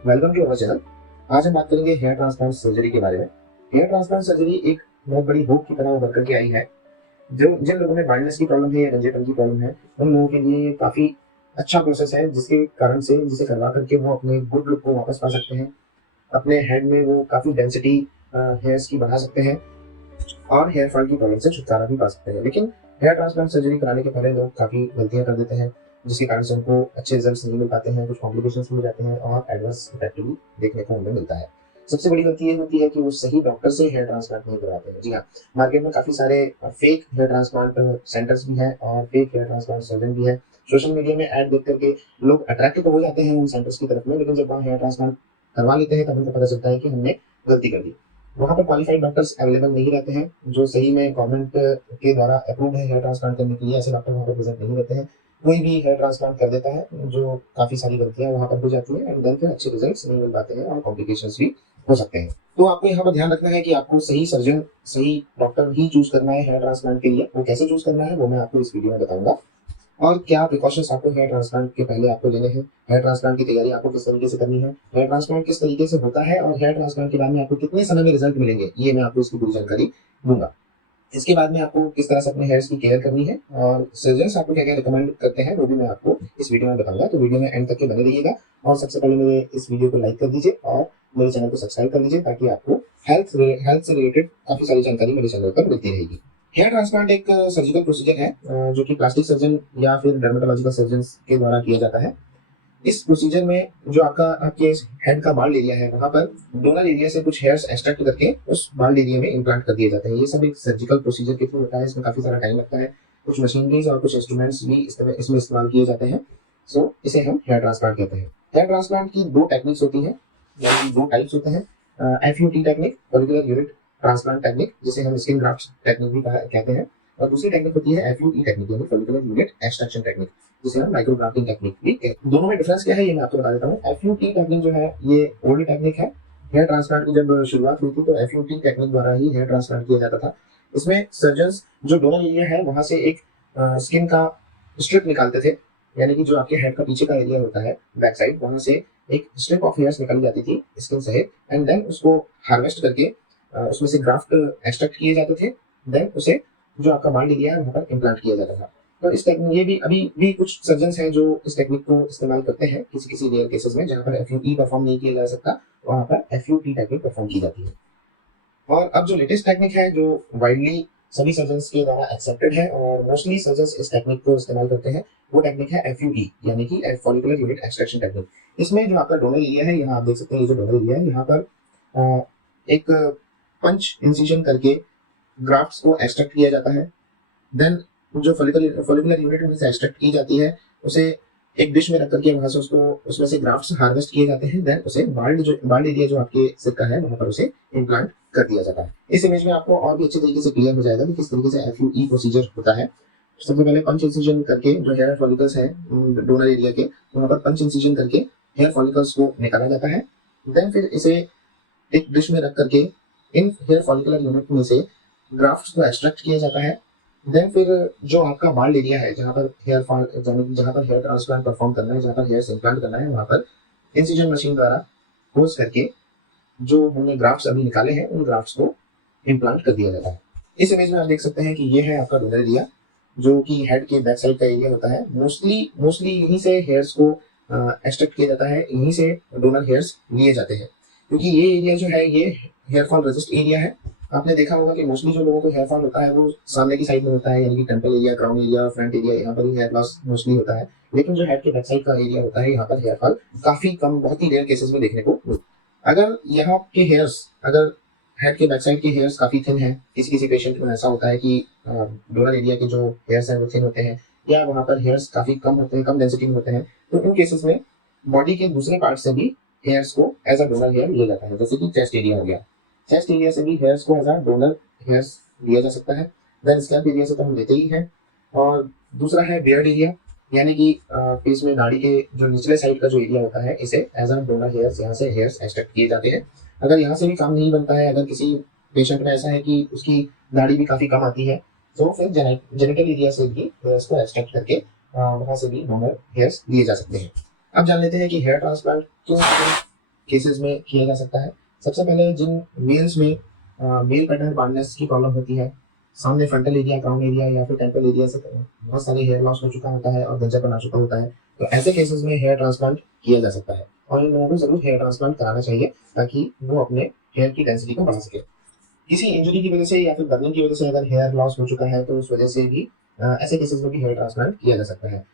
Welcome to our channel. आज हम बात करेंगे हेयर ट्रांसप्लांट सर्जरी के बारे में। हेयर ट्रांसप्लांट सर्जरी एक बहुत बड़ी होप की तरह उभर करके आई है। जो जिन लोगों में बाल्डनेस की प्रॉब्लम है या गंजेपन की प्रॉब्लम है, उन लोगों के लिए काफी अच्छा प्रोसेस है, जिसके कारण से जिसे करवा करके वो अपने गुड लुक को वापस पा सकते हैं। अपने हेड में वो काफी डेंसिटी हेयर्स की बढ़ा सकते हैं और हेयर फॉल की प्रॉब्लम से छुटकारा भी पा सकते हैं। लेकिन हेयर ट्रांसप्लांट सर्जरी कराने के पहले लोग काफी गलतियां कर देते हैं, जिसके कारण से उनको अच्छे रिजल्ट्स नहीं मिल पाते हैं, कुछ कॉम्प्लिकेशंस मिल जाते हैं और एडवर्स इफेक्ट भी देखने को उनमें मिलता है। सबसे बड़ी गलती ये होती है कि वो सही डॉक्टर से हेयर ट्रांसप्लांट नहीं करवाते हैं। जी हाँ, मार्केट में काफी सारे फेक हेयर ट्रांसप्लांट सेंटर्स भी हैं और फेक हेयर ट्रांसप्लांट सर्जन भी है। सोशल मीडिया में ऐड देख करके लोग अट्रैक्ट तो हो जाते हैं उन सेंटर्स की तरफ में, लेकिन जब वहाँ हेयर ट्रांसप्लांट करवा लेते हैं तब उनको पता चलता है कि हमने गलती कर दी। वहाँ पर क्वालिफाइड डॉक्टर्स अवेलेबल नहीं रहते हैं जो सही में गवर्नमेंट के द्वारा अप्रूव्ड है हेयर ट्रांसप्लांट करने के लिए। ऐसे डॉक्टर वहाँ पर प्रेजेंट नहीं रहते हैं। कोई भी हेयर ट्रांसप्लांट कर देता है, जो काफी सारी गलतियां वहाँ पर हो जाती है एंड देन फिर अच्छे रिजल्ट्स नहीं मिल पाते हैं और कॉम्प्लिकेशंस भी हो सकते हैं। तो आपको यहाँ पर ध्यान रखना है कि आपको सही सर्जन, सही डॉक्टर ही चूज करना है हेयर ट्रांसप्लांट के लिए। वो कैसे चूज करना है वो मैं आपको इस वीडियो में बताऊंगा, और क्या प्रिकॉशंस आपको हेयर ट्रांसप्लांट के पहले आपको लेने हैं, हेयर ट्रांसप्लांट की तैयारी आपको किस तरीके से करनी है, हेयर ट्रांसप्लांट किस तरीके से होता है और हेयर ट्रांसप्लांट के बाद में आपको कितने समय में रिजल्ट मिलेंगे, ये मैं आपको इसकी पूरी जानकारी दूंगा। इसके बाद में आपको किस तरह से अपने हेयर्स की केयर करनी है और सर्जन्स आपको क्या क्या रिकमेंड करते हैं वो भी मैं आपको इस वीडियो में बताऊंगा। तो वीडियो में एंड तक के बने रहिएगा और सबसे पहले मेरे इस वीडियो को लाइक कर दीजिए और मेरे चैनल को सब्सक्राइब कर लीजिए, ताकि आपको हेल्थ से रिलेटेड काफी सारी जानकारी मेरे चैनल पर मिलती रहेगी। हेयर ट्रांसप्लांट एक सर्जिकल प्रोसीजर है जो कि प्लास्टिक सर्जन या फिर डर्मेटोलॉजिकल सर्जन के द्वारा किया जाता है। इस प्रोसीजर में जो आपके हेड का बाल एरिया है, वहां पर डोनल एरिया से कुछ हेयर्स एक्सट्रैक्ट करके उस बाल एरिया में इम्प्लांट कर दिए जाते हैं। ये सब एक सर्जिकल प्रोसीजर के थ्रू होता है। इसमें काफी सारा टाइम लगता है, कुछ मशीनरीज और कुछ इंस्ट्रूमेंट्स भी इसमें इस्तेमाल किए जाते हैं। सो इसे हम हेयर ट्रांसप्लांट कहते हैं। हेयर ट्रांसप्लांट की दो टेक्निक्स होती है, यानी दो टाइप्स होते हैं। FUT technique, follicular unit transplant technique, जिसे हम स्किन ग्राफ्ट टेक्निक भी कहते हैं, और दूसरी टेक्निक होती है FUE टेक्निक, यानी फॉलिकुलर यूनिट एक्सट्रैक्शन टेक्निक, जिसे हम माइक्रो ग्राफ्टिंग टेक्निक भी कहते हैं। दोनों में डिफरेंस क्या है ये मैं आपको बता देता हूँ। FUT टेक्निक जो है ये ओल्ड टेक्निक है। हेयर ट्रांसप्लांट की जब शुरुआत हुई थी तो FUT टेक्निक द्वारा ही हेयर ट्रांसप्लांट किया जाता था। इसमें सर्जन्स जो डोनल एरिया है वहां से एक स्किन का स्ट्रिप निकालते थे, यानी कि जो आपके हेड का पीछे का एरिया होता है बैक साइड, वहां से एक स्ट्रिप ऑफ हेयर्स निकाली जाती थी स्किन सहित, एंड देन उसको हार्वेस्ट करके उसमें से ग्राफ्ट एक्सट्रैक्ट किए जाते थे। देन उसे जो आपका बाल एरिया है वहां पर इम्प्लांट किया जाता था। तो इस टेक्निक ये भी अभी भी कुछ सर्जन्स हैं जो इस टेक्निक को इस्तेमाल करते हैं किसी किसी रेयर केसेस में, जहां पर FUE परफॉर्म नहीं किया जा सकता, वहां पर FUT टेक्निक परफॉर्म की जाती है। और अब जो लेटेस्ट टेक्निक है जो वाइडली सभी सर्जन्स के द्वारा एक्सेप्टेड है और मोस्टली सर्जन्स इस टेक्निक को इस्तेमाल करते हैं, वो टेक्निक है FUE, यानी कि फॉलिकुलर यूनिट एक्सट्रैक्शन टेक्निक। इसमें जो आपका डोनल एरिया है, यहाँ आप देख सकते हैं, ये जो डोनल एरिया है यहाँ पर एक पंच इंसिजन करके ग्राफ्ट्स को एक्सट्रैक्ट किया जाता है। देन जो फॉलिकुलर यूनिट वहां से एक्सट्रैक्ट की जाती है, उसे एक डिश में रख करके वहां से उसको उसमें से ग्राफ्ट्स हार्वेस्ट किए जाते हैं। देन उसे बाल्ड एरिया जो आपके सिर का है वहां पर उसे इम्प्लांट कर दिया जाता है। इस इमेज में आपको और भी अच्छे तरीके से क्लियर हो जाएगा कि किस तरीके से FUE प्रोसीजर होता है। सबसे पहले पंच इंसिजन करके जो हेयर फॉलिकल्स है डोनर एरिया के, वहां पर पंच इंसिजन करके हेयर फॉलिकल्स को निकाला जाता है। देन फिर इसे एक डिश में रख करके इन हेयर फॉलिकुलर यूनिट में से ग्राफ्ट्स को एक्सट्रैक्ट किया जाता है। देन फिर जो आपका बाल्ड एरिया है, जहाँ पर हेयर फॉल, जहाँ पर हेयर ट्रांसप्लांट परफॉर्म करना है, जहाँ पर हेयर इम्प्लांट करना है, वहाँ पर इंसिजन मशीन द्वारा होल्स करके जो हमने ग्राफ्ट्स अभी निकाले हैं उन ग्राफ्ट्स को इम्प्लांट कर दिया जाता है। इस इमेज में आप देख सकते हैं कि ये है आपका डोनर एरिया, जो कि हेड के बैक साइड का एरिया होता है। मोस्टली मोस्टली यहीं से हेयर्स को एक्सट्रैक्ट किया जाता है, यहीं से डोनर हेयर्स लिए जाते हैं, क्योंकि ये एरिया जो है ये हेयर फॉल रेजिस्ट एरिया है। आपने देखा होगा कि मोस्टली जो लोगों को हेयर फॉल होता है वो सामने की साइड में होता है, यानी कि temple area, crown area, front area, यहाँ पर ही हेयर लॉस मोस्टली होता है। लेकिन जो हेड के बैक साइड का एरिया होता है, यहाँ पर हेयर फॉल काफी कम, बहुत ही रेयर केसेस में देखने को मिलता है। अगर यहाँ के हेयर्स, अगर हेड के बैक साइड के हेयर्स काफी थिन है, किसी किसी पेशेंट में ऐसा होता है कि डोनल एरिया के जो हेयर्स हैं वो थिन होते हैं, या वहाँ पर हेयर्स काफी कम होते हैं, कम डेंसिटी में होते हैं, तो उन केसेस में बॉडी के दूसरे पार्ट से भी हेयर्स को एज अ डोनर हेयर लिया जाता है। जैसे कि चेस्ट एरिया हो गया, चेस्ट एरिया से भी हेयर्स को एज अ डोनर हेयर्स लिया जा सकता है। देन स्कैल्प एरिया से तो हम लेते ही हैं। और दूसरा है बियर्ड एरिया, यानी कि फेस में दाढ़ी के जो निचले साइड का जो एरिया होता है, इसे एज अ डोनर हेयर्स, यहाँ से हेयर्स एक्सट्रैक्ट किए जाते हैं। अगर यहाँ से भी काम नहीं बनता है, अगर किसी पेशेंट में ऐसा है कि उसकी दाढ़ी भी काफी कम आती है, तो फिर जेनिटल एरिया से भी हेयर्स को एक्सट्रैक्ट करके वहां से भी डोनर हेयर्स लिए जा सकते हैं। अब जान लेते हैं कि हेयर ट्रांसप्लांट क्यों केसेस में किया जा सकता है। सबसे पहले जिन मेल्स में मेल पैटर्न बाल्डनेस की प्रॉब्लम होती है, सामने फ्रंटल एरिया, क्राउन एरिया या फिर टेम्पल एरिया से बहुत सारे हेयर लॉस हो चुका होता है और गंजापन आ चुका होता है, तो ऐसे केसेस में हेयर ट्रांसप्लांट किया जा सकता है और इन लोगों को जरूर हेयर ट्रांसप्लांट कराना चाहिए ताकि वो अपने हेयर की डेंसिटी को बढ़ा सके। किसी इंजरी की वजह से या फिर बर्निंग की वजह से अगर हेयर लॉस हो चुका है तो उस वजह से भी ऐसे केसेस में भी हेयर ट्रांसप्लांट किया जा सकता है।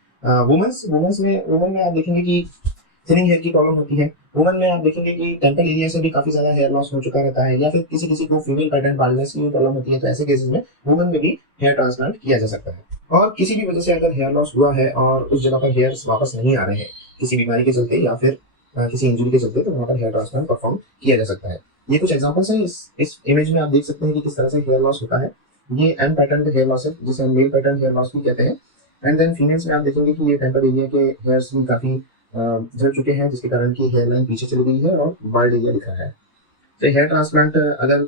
वुमेन्स में आप देखेंगे कि थिनिंग हेयर की प्रॉब्लम होती है। वुमन में आप देखेंगे कि टेम्पल एरिया से भी काफी ज्यादा हेयर लॉस हो चुका रहता है या फिर किसी किसी को फीमेल पैटर्न बाल्डनेस की प्रॉब्लम होती है, तो ऐसे केसेस में वुमन में भी हेयर ट्रांसप्लांट किया जा सकता है। और किसी भी वजह से अगर हेयर लॉस हुआ है और उस जगह पर हेयर वापस नहीं आ रहे हैं किसी बीमारी के चलते या फिर किसी इंजरी के चलते, तो वहाँ पर हेयर ट्रांसप्लांट परफॉर्म किया जा सकता है। ये कुछ एग्जांपल्स हैं। इस इमेज में आप देख सकते हैं कि किस तरह से हेयर लॉस होता है। ये एम पैटर्न का हेयर लॉस है जिसे हम मेल पैटर्न हेयर लॉस भी कहते हैं। एंड देन फीमेल्स में आप देखेंगे कि ये टेम्पल एरिया के हेयर्स भी काफी झड़ चुके हैं जिसके कारण की हेयर लाइन पीछे चली गई है और बाल्ड एरिया दिख रहा है। तो हेयर ट्रांसप्लांट अगर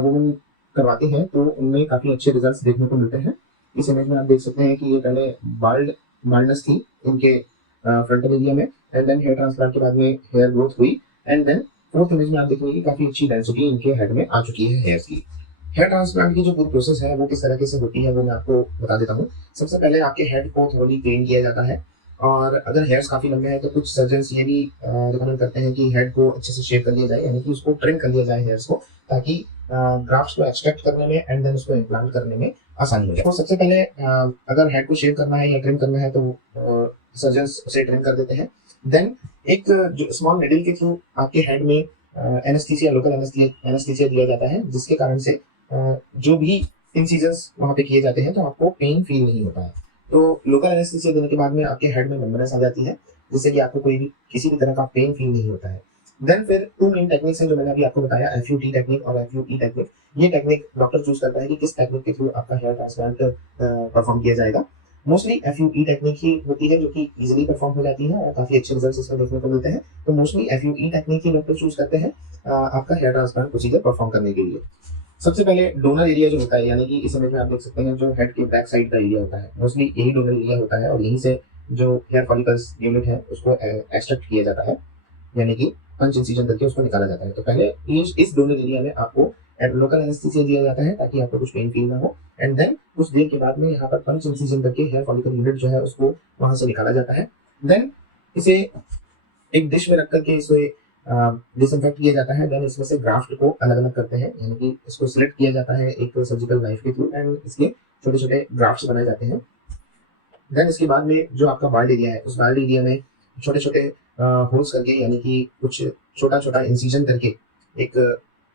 वुमन करवाती हैं तो उनमें काफी अच्छे रिजल्ट्स देखने को मिलते हैं। इस इमेज में आप देख सकते हैं कि ये पहले बाल्डनेस थी इनके फ्रंटल एरिया में, एंड देन हेयर ट्रांसप्लांट के बाद में हेयर ग्रोथ हुई, एंड देन फोर्थ इमेज में आप देखेंगे कि काफी अच्छी डेंसिटी इनके हेड में आ चुकी है हेयर्स की। हेयर ट्रांसप्लांट की जो पूरी प्रोसेस है वो किस तरीके से होती है वो मैं आपको बता देता हूँ। सबसे पहले आपके हेड को थोड़ी क्लीन किया जाता है और अगर हेयर्स काफी लंबे हैं तो कुछ सर्जन्स ये भी रिकमेंड करते हैं कि हेड को अच्छे से शेव कर लिया जाए, यानी कि उसको ट्रिम कर लिया जाए हेयर्स को, ताकि ग्राफ्ट्स को एक्सट्रैक्ट करने में एंड देन उसको इम्प्लांट करने में आसानी हो जाए। तो सबसे पहले अगर हेड को शेव करना है या ट्रिम करना है तो सर्जन्स उसे ट्रिम कर देते हैं। देन एक जो स्मॉल निडल के थ्रू आपके हेड में एनेस्थीसिया, लोकल एनेस्थीसिया दिया जाता है, जिसके कारण से जो भी इंसिजन्स वहाँ पे किए जाते हैं तो आपको पेन फील नहीं होता है। तो लोकल एनेस्थीसिया देने के बाद में आपके हेड में नंबनेस आ जाती है जिससे कि आपको कोई भी किसी भी तरह का पेन फील नहीं होता है। देन फिर टू मेन टेक्निक्स हैं जो मैंने अभी आपको बताया, एफयूटी टेक्निक और एफयूई टेक्निक। ये टेक्निक डॉक्टर चूज करता है कि किस टेक्निक के थ्रू आपका हेयर ट्रांसप्लांट परफॉर्म किया जाएगा। मोस्टली एफयूई टेक्निक ही होती है जो कि इजीली परफॉर्म हो जाती है और काफी अच्छे रिजल्ट्स इसमें देखने को मिलते हैं। तो मोस्टली एफयूई टेक्निक ही डॉक्टर चूज करते हैं आपका हेयर ट्रांसप्लांट प्रोसीजर परफॉर्म करने के लिए। सबसे पहले डोनर एरिया जो होता है, यानी कि इस इमेज में आप देख सकते हैं जो हेड के बैक साइड का एरिया होता है, मोस्टली यही डोनर एरिया होता है और यहीं से जो हेयर फॉलिकल्स यूनिट है उसको एक्सट्रैक्ट किया जाता है, यानी कि पंच इंसिजन करके उसको निकाला जाता है। तो पहले इस डोनर एरिया में आपको लोकल एनेस्थीसिया दिया जाता है ताकि आपको कुछ पेन फील ना हो, एंड देन कुछ देर के बाद में यहाँ पर पंच इंसिजन करके हेयर फॉलिकल यूनिट जो है उसको वहां से निकाला जाता है। देन इसे एक डिश में रख करके इसे डिसइंफेक्ट किया जाता है। देन इसमें से ग्राफ्ट को अलग अलग करते हैं, यानी कि इसको सिलेक्ट किया जाता है एक सर्जिकल नाइफ के थ्रू एंड इसके छोटे छोटे ग्राफ्ट्स बनाए जाते हैं। देन इसके बाद में जो आपका बाल्ड एरिया है उस बाल्ड एरिया में छोटे छोटे होल्स करके, यानी कि कुछ छोटा छोटा इंसिजन करके एक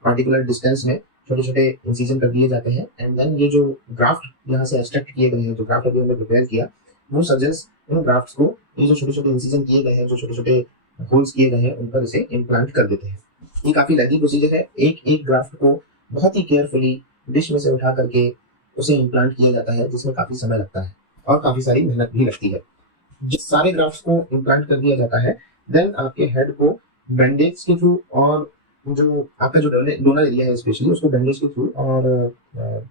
पार्टिकुलर डिस्टेंस में छोटे छोटे इंसिजन कर दिए जाते हैं, एंड देन ये जो ग्राफ्ट यहाँ से एक्सट्रैक्ट किए गए हैं, जो ग्राफ्ट अभी हमने प्रिपेयर किया, वो सर्जन्स इन ग्राफ्ट्स को ये जो छोटे छोटे इंसिजन किए गए हैं, जो छोटे छोटे होल्स किए गए हैं, उन पर इसे इम्प्लांट कर देते हैं। ये काफी लगी प्रोसीजर है। एक एक ग्राफ्ट को बहुत ही केयरफुली डिश में से उठा करके उसे इम्प्लांट किया जाता है, जिसमें काफी समय लगता है और काफी सारी मेहनत भी लगती है। जब सारे ग्राफ्ट्स को इम्प्लांट कर दिया जाता है, देन आपके हेड को बैंडेज के थ्रू और जो आपका जो डोनर एरिया है स्पेशली उसको बैंडेज के थ्रू और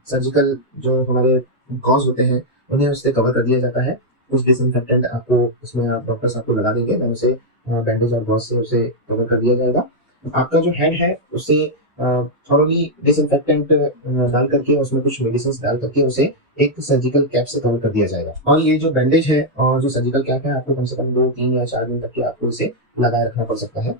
सर्जिकल जो हमारे गॉज होते हैं उन्हें उससे कवर कर दिया जाता है। कुछ डिसइंफेक्टेंट आपको उसमें डॉक्टर्स आपको लगा देंगे, देन उसे बैंडेज और गॉज से उसे कवर कर दिया जाएगा। आपका जो हेड है उसे थॉरोली डिसइंफेक्टेंट डाल करके उसमें कुछ मेडिसिन डाल करके उसे एक सर्जिकल कैप से कवर कर दिया जाएगा। और ये जो बैंडेज है और जो सर्जिकल कैप है आपको कम से कम 2, 3 या 4 दिन तक के आपको इसे लगाए रखना पड़ सकता है।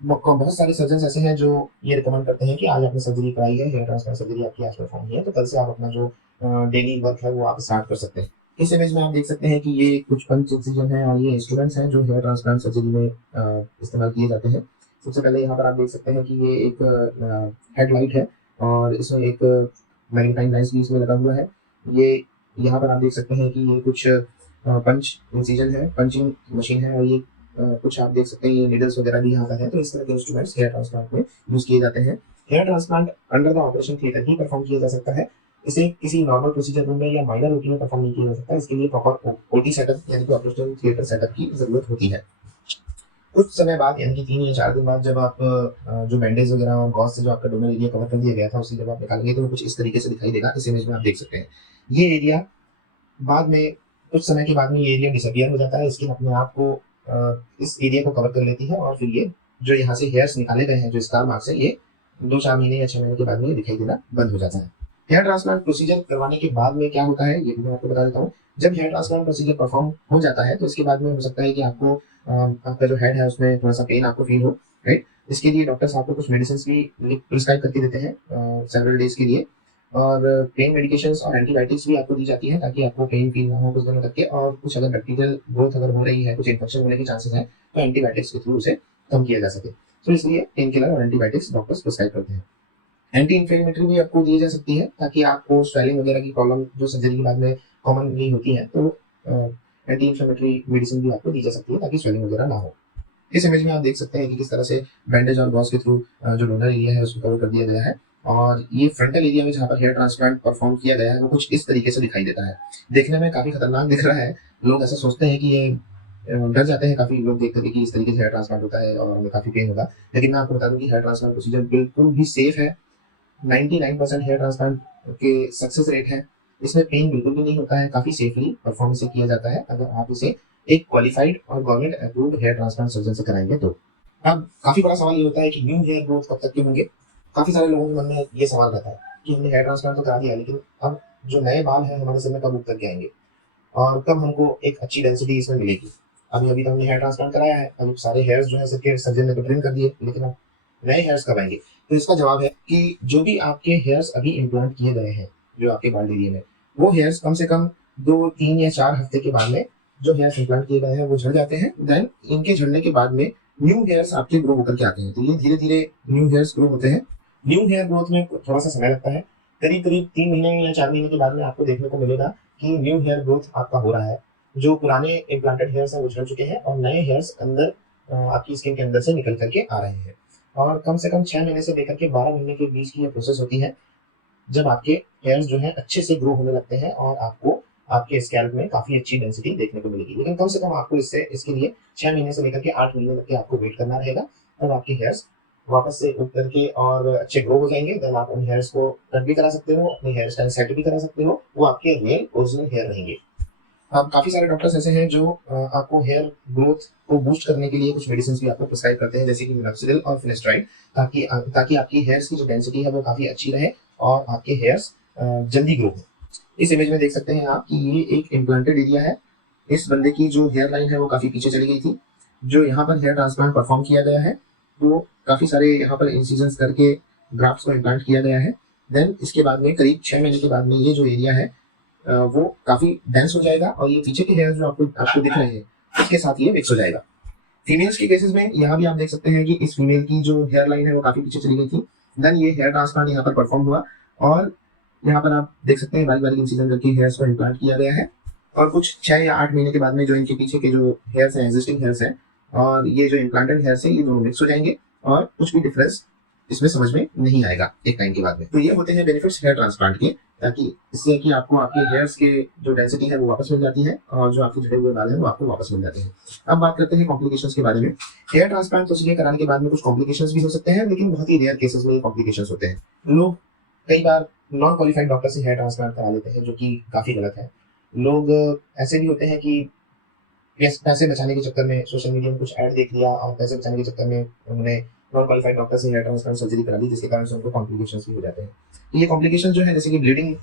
बहुत सारे सर्जन ऐसे हैं जो ये रिकमेंड करते हैं कि आज आपने सर्जरी कराई है, हेयर ट्रांसप्लांट सर्जरी आपकी आज परफॉर्म हुई है, तो कल से आप अपना जो डेली वर्क है वो आप स्टार्ट कर सकते हैं। इस इमेज में आप देख सकते हैं कि ये कुछ पंच इंसिजन है और ये इंस्ट्रूमेंट्स हैं जो हेयर ट्रांसप्लांट सर्जरी में इस्तेमाल किए जाते हैं। सबसे पहले यहाँ पर आप देख सकते हैं कि ये एक हेडलाइट है और इसमें एक मैग्नीफाइंग लेंस भी इसमें लगा हुआ है। ये यहाँ पर आप देख सकते हैं कि ये कुछ पंच इंसिजन है, पंचिंग मशीन है, और ये कुछ आप देख सकते हैं ये नीडल्स वगैरह भी यहाँ पर है। तो इस तरह के इंस्ट्रूमेंट्स हेयर ट्रांसप्लांट में यूज किए जाते हैं। Hair transplant under the operation theatre ही परफॉर्म किया जा सकता है। इसे किसी नॉर्मल प्रोसीजर रूम में या माइनर ओटी में परफॉर्म नहीं किया जा सकता। इसके लिए प्रॉपर ओटी सेटअप यानी कि ऑपरेशन थिएटर सेटअप की जरूरत होती है। कुछ समय बाद यानी कि 3 या 4 दिन बाद जब आप जो बैंडेज वगैरह और गॉज से जो आपका डोनर एरिया कवर कर दिया गया था उसे जब आप निकालेंगे तो कुछ इस तरीके से दिखाई देगा। इस इमेज में आप देख सकते हैं ये एरिया बाद में कुछ समय के बाद में ये एरिया डिसअपियर हो जाता है। स्किन अपने आप को इस एरिया को कवर कर लेती है और फिर ये जो यहाँ से हेयर्स निकाले गए हैं, जो स्कार मार्क्स है, ये 2-4 महीने या 6 महीने के बाद में ये दिखाई देना बंद हो जाता है। हेयर ट्रांसप्लांट प्रोसीजर करवाने के बाद में क्या होता है, ये भी मैं आपको बता देता हूँ। जब हेयर ट्रांसप्लांट प्रोसीजर परफॉर्म हो जाता है, तो इसके बाद में हो सकता है कि आपको आपका जो हेड है उसमें थोड़ा सा पेन आपको फील हो, राइट? इसके लिए डॉक्टर्स आपको कुछ मेडिसिन भी प्रिस्क्राइब करके देते हैं सेवरल डेज के लिए, और पेन मेडिकेशंस और एंटीबायोटिक्स भी आपको दी जाती है ताकि आपको पेन फील ना हो कुछ दिनों तक के, और कुछ अगर बैक्टीरियल ग्रोथ अगर हो रही है, कुछ इन्फेक्शन होने के चांसेस हैं, तो एंटीबायोटिक्स के थ्रू उसे कम किया जा सके। तो इसलिए पेन किलर और एंटीबायोटिक्स डॉक्टर्स प्रिस्क्राइब करते हैं। एंटी इन्फ्लेमेटरी भी आपको दी जा सकती है ताकि आपको स्वेलिंग वगैरह की प्रॉब्लम जो सर्जरी के बाद में कॉमनली होती है, तो एंटी इन्फ्लेमेटरी मेडिसिन भी आपको दी जा सकती है ताकि स्वेलिंग वगैरह ना हो। इस इमेज में आप देख सकते हैं कि किस तरह से बैंडेज और गॉज के थ्रू जो डोनर एरिया है उसको कवर कर दिया गया है, और ये फ्रंटल एरिया में जहाँ पर हेयर ट्रांसप्लांट परफॉर्म किया गया है वो कुछ इस तरीके से दिखाई देता है। देखने में काफी खतरनाक दिख रहा है, लोग ऐसा सोचते हैं कि ये डर जाते हैं काफी लोग देख करके कि इस तरीके से हेयर ट्रांसप्लांट होता है और हमें काफी पेन होगा, लेकिन मैं आपको बता दूं कि हेयर ट्रांसप्लांट प्रोसीजर बिल्कुल भी सेफ है। 99% हेयर ट्रांसप्लांट के सक्सेस रेट है। इसमें पेन बिल्कुल भी नहीं होता है, काफी सेफली परफॉर्म इसे किया जाता है अगर आप इसे एक क्वालिफाइड और government approved hair transplant surgeon से कराएंगे तो। अब काफी बड़ा सवाल ये होता है कि न्यू हेयर ग्रोथ कब तक के होंगे। काफी सारे लोगों के मन में ये सवाल रहता है कि हमने हेयर ट्रांसप्लांट तो करा दिया, लेकिन अब जो नए बाल हैं हमारे सिर में कब उग तक के आएंगे और कब हमको एक अच्छी डेंसिटी इसमें मिलेगी। अभी अभी तो हमने हेयर ट्रांसप्लांट कराया है, अभी सारे हेयर्स जो है सिर के सर्जन ने तो ट्रिम कर दिए, लेकिन अब नए हेयर्स कब आएंगे। तो इसका जवाब है कि जो भी आपके हेयर्स अभी इम्प्लांट किए गए हैं जो आपके बाल एरिया में, वो हेयर्स कम से कम 2, 3 या 4 हफ्ते के बाद में जो हेयर्स इम्प्लांट किए गए हैं वो झड़ जाते हैं। देन इनके झड़ने के बाद में न्यू हेयर्स आपके ग्रो होकर के आते हैं, तो ये धीरे धीरे न्यू हेयर्स ग्रो होते हैं। न्यू हेयर ग्रोथ में थोड़ा सा समय लगता है, करीब करीब 3 महीने या 4 महीने के बाद में आपको देखने को मिलेगा कि न्यू हेयर ग्रोथ आपका हो रहा है। जो पुराने इम्प्लांटेड हेयर्स हैं वो झड़ चुके हैं और नए हेयर्स अंदर आपकी स्किन के अंदर से निकल करके आ रहे हैं। और कम से कम 6 महीने से लेकर के 12 महीने के बीच की ये प्रोसेस होती है, जब आपके हेयर्स जो है अच्छे से ग्रो होने लगते हैं और आपको आपके स्कैल्प में काफी अच्छी डेंसिटी देखने को मिलेगी। लेकिन कम से कम आपको इसके लिए 6 महीने से लेकर के 8 महीने तक के आपको वेट करना रहेगा, तब आपके हेयर्स वापस से उग करके और अच्छे ग्रो हो जाएंगे। देन आप उन हेयर्स को कट भी करा सकते हो, अपने हेयर स्टाइल सेट भी करा सकते हो, वो आपके रियल ओरिजिनल हेयर रहेंगे। अब काफी सारे डॉक्टर्स ऐसे हैं जो आपको हेयर ग्रोथ को बूस्ट करने के लिए कुछ मेडिसिन भी आपको प्रिस्क्राइब करते हैं, जैसे कि मिनोक्सिडिल और फिनेस्ट्राइड, ताकि आपकी हेयर्स की जो डेंसिटी है वो काफी अच्छी रहे और आपके हेयर्स जल्दी ग्रो हो। इस इमेज में देख सकते हैं आप कि ये एक इम्प्लांटेड एरिया है। इस बंदे की जो हेयर लाइन है वो काफी पीछे चली गई थी। जो यहाँ पर हेयर ट्रांसप्लांट परफॉर्म किया गया है, तो काफी सारे यहाँ पर इंसिजन करके ग्राफ्ट्स को इम्प्लांट किया गया है। देन इसके बाद में करीब 6 महीने के बाद में ये जो एरिया है वो काफी डेंस हो जाएगा और ये पीछे के हेयर जो आपको आपको दिख रहे हैं उसके साथ ये मिक्स हो जाएगा। फीमेल्स के केसेस में यहाँ भी आप देख सकते हैं कि इस फीमेल की जो हेयर लाइन है वो काफी पीछे चली गई थी। देन ये हेयर ट्रांसप्लांट यहाँ पर परफॉर्म हुआ और यहाँ पर आप देख सकते हैं बारी बारी इंसिजन करके हेयर्स को इम्प्लांट किया गया है, और कुछ 6 या 8 महीने के बाद में जो इनके पीछे के जो हेयर्स हैं, एग्जिस्टिंग हेयर्स हैं, और ये जो इम्प्लांटेड हेयर्स हैं, ये दोनों मिक्स हो जाएंगे और कुछ भी डिफरेंस इसमें समझ में नहीं आएगा एक टाइम के बाद में। तो ये होते हैं बेनिफिट्स हेयर ट्रांसप्लांट के, ताकि इससे कि आपको आपके हेयर्स के जो डेंसिटी है वो वापस मिल जाती है और जो आपके झड़े हुए बाल हैं वो आपको वापस मिल जाते हैं। अब बात करते हैं कॉम्प्लिकेशंस के बारे में। हेयर ट्रांसप्लांट प्रोसीजर कराने के बाद में कुछ कॉम्प्लिकेशंस भी हो सकते हैं, लेकिन बहुत ही रेयर केसेस में ये कॉम्प्लिकेशंस होते हैं। लोग कई बार नॉन क्वालिफाइड डॉक्टर से हेयर ट्रांसप्लांट करा लेते हैं, जो कि काफी गलत है। लोग ऐसे भी होते हैं कि पैसे बचाने के चक्कर में सोशल मीडिया में कुछ ऐड देख लिया और पैसे बचाने के चक्कर में उन्होंने नॉन क्वालिफाइड डॉक्टर से हेयर ट्रांसप्लांट सर्जरी करा दी, जिसके कारण से उनको कॉम्प्लिकेशंस भी हो जाते हैं। तो ये कॉम्प्लिकेशन जो है, जैसे कि ब्लीडिंग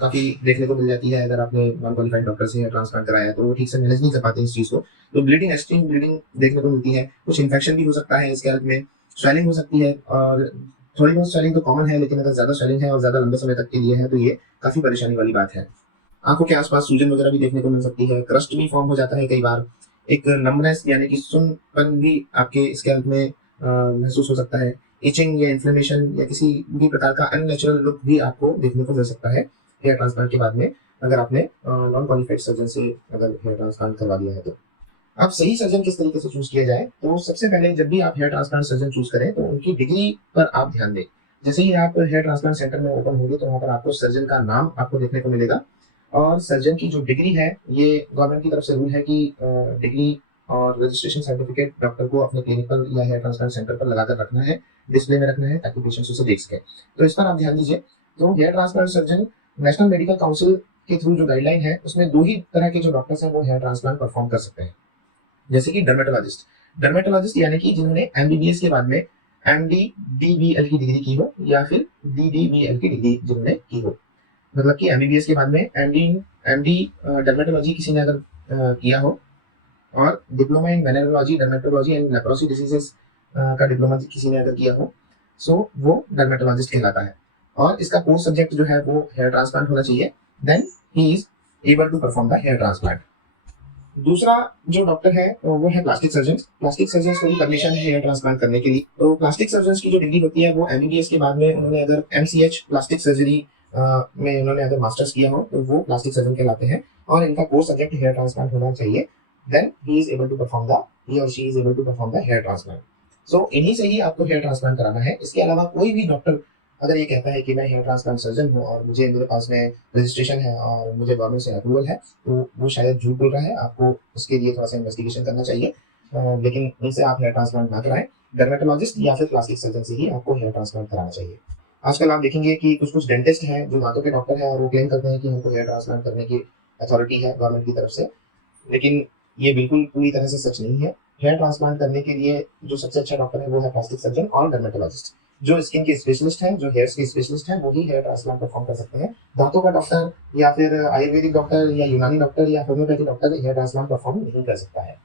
काफी देखने को मिल जाती है। अगर आपने नॉन क्वालिफाइड डॉक्टर से हेयर ट्रांसप्लांट कराया है तो वो ठीक से मैनेज नहीं कर पाते इस चीज को, तो ब्लीडिंग, एक्सट्रीम ब्लीडिंग देखने को मिलती है। कुछ इन्फेक्शन भी हो सकता है स्कैल्प में, स्वेलिंग हो सकती है, और थोड़ी बहुत स्वेलिंग तो कॉमन है, लेकिन अगर ज्यादा स्वेलिंग है और ज्यादा लंबे समय तक के लिए है तो ये काफी परेशानी वाली बात है। आंखों के आसपास सूजन वगैरह भी देखने को मिल सकती है, क्रस्ट भी फॉर्म हो जाता है कई बार, एक नमनेस यानी कि सुनपन भी आपके स्कैल्प में महसूस हो सकता है, इचिंग या इन्फ्लेमेशन या किसी भी प्रकार का अननेचुरल लुक भी आपको देखने को मिल सकता है हेयर ट्रांसप्लांट के बाद में, अगर आपने नॉन क्वालिफाइड सर्जन से अगर हेयर ट्रांसप्लांट करवा दिया है तो। अब सही सर्जन किस तरीके से चूज किया जाए, तो सबसे पहले जब भी आप हेयर ट्रांसप्लांट सर्जन चूज करें तो उनकी डिग्री पर आप ध्यान दें। जैसे ही आप हेयर ट्रांसप्लांट सेंटर में ओपन होंगे तो वहाँ पर आपको सर्जन का नाम आपको देखने को मिलेगा, और सर्जन की जो डिग्री है, ये गवर्नमेंट की तरफ से रूल है कि डिग्री और रजिस्ट्रेशन सर्टिफिकेट डॉक्टर को अपने क्लिनिकल या हेयर ट्रांसप्लांट सेंटर पर लगाकर रखना है, डिस्प्ले में रखना है, ताकि पेशेंट्स उसे देख सके। तो इस पर आप ध्यान दीजिए। तो hair transplant surgeon national medical council के थ्रू जो गाइडलाइन है उसमें 2 ही तरह के जो डॉक्टर्स हैं वो हेयर ट्रांसप्लांट परफॉर्म कर सकते हैं। जैसे कि डर्मेटोलॉजिस्ट, डर्मेटोलॉजिस्ट यानी कि जिन्होंने एमबीबीएस के बाद में एमडी डीबीएल की डिग्री की हो या फिर डीडीबीएल की डिग्री जिन्होंने की हो, मतलब कि एमबीबीएस के बाद में एमडी एमडी डर्मेटोलॉजी किसी ने अगर किया हो और diploma in venereology dermatology and leprosy diseases का डिप्लोमा किसी ने अगर किया हो, सो वो डर्मेटोलॉजिस्ट कहलाता है। और इसका कोर्स सब्जेक्ट जो है वो हेयर ट्रांसप्लांट होना चाहिए, then he is able to perform the hair transplant. दूसरा जो डॉक्टर है वो है प्लास्टिक सर्जन। प्लास्टिक सर्जन को भी परमिशन है हेयर ट्रांसप्लांट करने के लिए। तो प्लास्टिक सर्जन की जो डिग्री होती है वो एमबीबीएस के बाद में उन्होंने अगर एमसीएच प्लास्टिक सर्जरी में उन्होंने अगर मास्टर्स किया हो तो वो प्लास्टिक सर्जन कहलाते हैं और इनका कोर्स सब्जेक्ट हेयर ट्रांसप्लांट होना चाहिए, then he is able to perform the he और she is able to perform the hair transplant. So इन्हीं से ही आपको हेयर ट्रांसप्लांट कराना है। इसके अलावा कोई भी डॉक्टर अगर ये कहता है कि मैं हेयर ट्रांसप्लांट सर्जन हूँ और मुझे मेरे पास में रजिस्ट्रेशन है और मुझे गवर्नमेंट से अप्रूवल है, तो वो शायद झूठ बोल रहा है। आपको उसके लिए थोड़ा सा इन्वेस्टिगेशन करना चाहिए, लेकिन इनसे आप हेयर ट्रांसप्लांट ना कराएं। डर्मेटोलॉजिस्ट या फिर प्लास्टिक सर्जन से ही आपको हेयर ट्रांसप्लांट कराना चाहिए। आजकल आप देखेंगे कि कुछ कुछ डेंटिस्ट हैं जो दांतों के डॉक्टर हैं और वो क्लेम करते हैं कि हमको हेयर ट्रांसप्लांट करने की अथॉरिटी है गवर्नमेंट की तरफ से, लेकिन ये बिल्कुल पूरी तरह से सच नहीं है। हेयर ट्रांसप्लांट करने के लिए जो सबसे अच्छा डॉक्टर है वो है प्लास्टिक सर्जन और डर्मेटोलॉजिस्ट। जो स्किन के स्पेशलिस्ट हैं, जो हेयर्स के स्पेशलिस्ट हैं, वो ही हेयर ट्रांसप्लांट परफॉर्म कर सकते हैं। दांतों का डॉक्टर या फिर आयुर्वेदिक डॉक्टर या यूनानी डॉक्टर या homeopathy doctor hair transplant perform नहीं कर सकता है।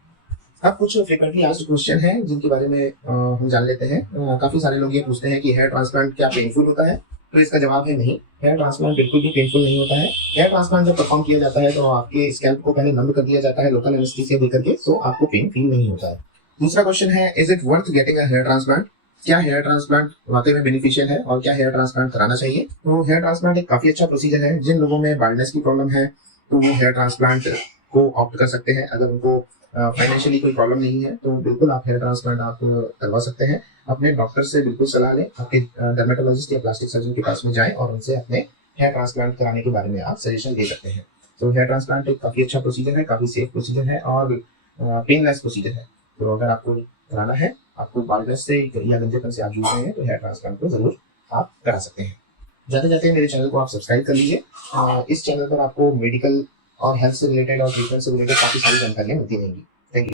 अब कुछ फ्रिक्वेंटली आस्क्ड क्वेश्चन हैं जिनके बारे में हम जान लेते हैं। काफी सारे लोग ये पूछते हैं कि हेयर ट्रांसप्लांट क्या पेनफुल होता है, तो इसका जवाब है नहीं, हेयर ट्रांसप्लांट बिल्कुल भी पेनफुल नहीं होता है। हेयर ट्रांसप्लांट जब परफॉर्म किया जाता है तो आपके स्कैल्प को पहले नम कर दिया जाता है लोकल एनेस्थीसिया देकर के, सो आपको पेन फील नहीं होता है। दूसरा क्वेश्चन है, is it worth getting a hair transplant? क्या हेयर ट्रांसप्लांट वाकई में बेनिफिशियल है और क्या हेयर ट्रांसप्लांट कराना चाहिए? तो हेयर ट्रांसप्लांट एक काफी अच्छा प्रोसीजर है। जिन लोगों में बाल्डनेस की प्रॉब्लम है तो वो हेयर ट्रांसप्लांट को ऑप्ट कर सकते हैं। अगर उनको फाइनेंशियली कोई प्रॉब्लम नहीं है तो बिल्कुल आप हेयर ट्रांसप्लांट आप करवा सकते हैं। अपने डॉक्टर से बिल्कुल सलाह लें, आपके डर्मेटोलॉजिस्ट या प्लास्टिक सर्जन के पास में जाएं और उनसे अपने हेयर ट्रांसप्लांट कराने के बारे में आप सजेशन ले सकते हैं। तो हेयर ट्रांसप्लांट एक काफी अच्छा प्रोसीजर है, काफी सेफ प्रोसीजर है और पेनलेस प्रोसीजर है। तो अगर आपको कराना है, आपको बाल्डनेस से या गंजेपन से आप जूझ रहे हैं, तो हेयर ट्रांसप्लांट को जरूर आप करा सकते हैं। जाते जाते मेरे चैनल को आप सब्सक्राइब कर लीजिए। इस चैनल पर आपको मेडिकल और हेल्थ से रिलेटेड और ट्रीटमेंट से रिलेटेड काफी सारी जानकारियां मिलती रहेंगी।